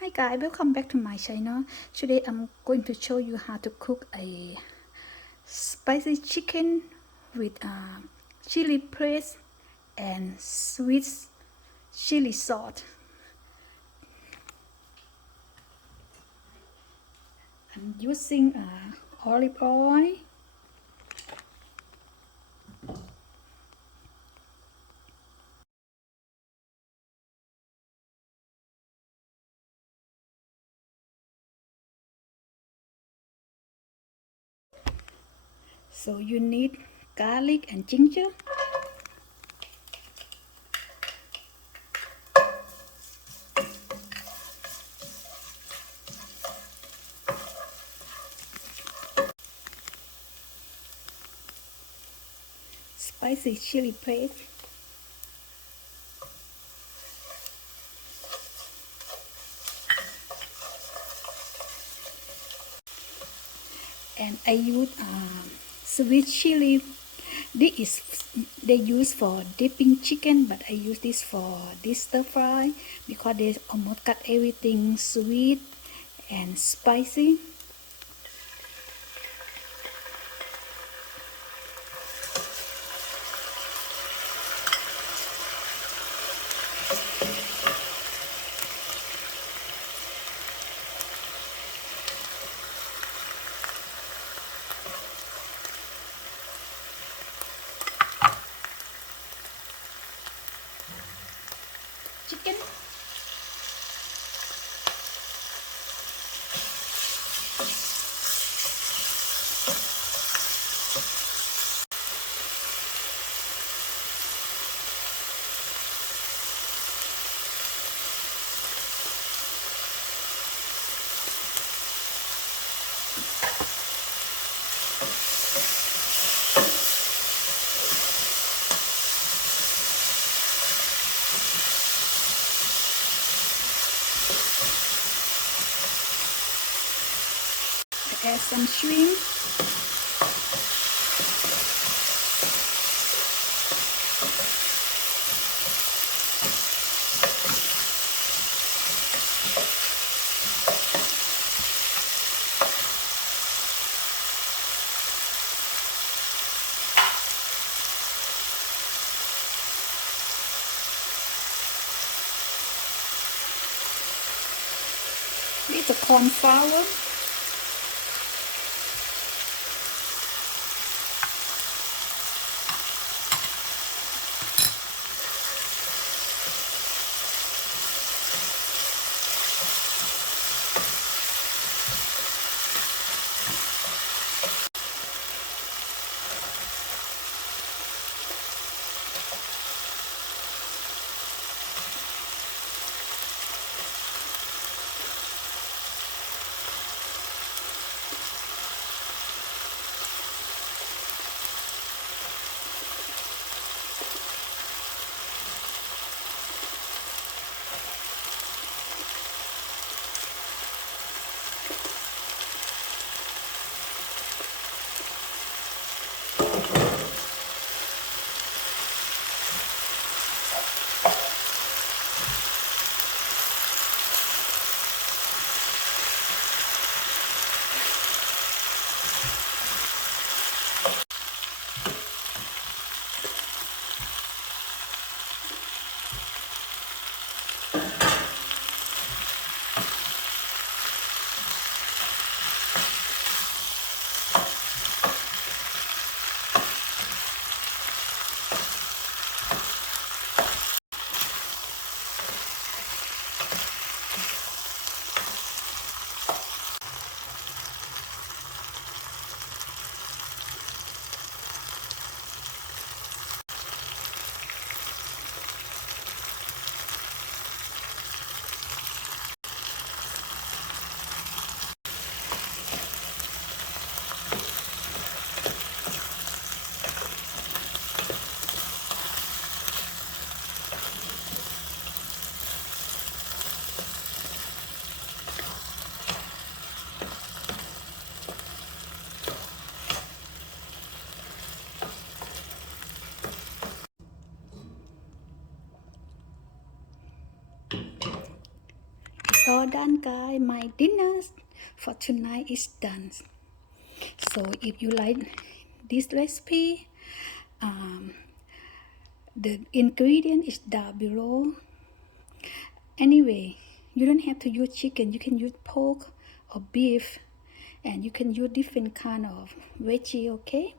Hi guys, welcome back to my channel. Today I'm going to show you how to cook a spicy chicken with chili paste and sweet chili sauce. I'm using olive oil, so you need garlic and ginger, spicy chili paste, and I use sweet chili. This is they use for dipping chicken, but I use this for this stir fry because they almost got everything sweet and spicy. Chicken, add some shrimp, with the corn flour, all done, guys. My dinner for tonight is done. So if you like this recipe, the ingredient is down below. Anyway, you don't have to use chicken. You can use pork or beef, and you can use different kind of veggie. Okay.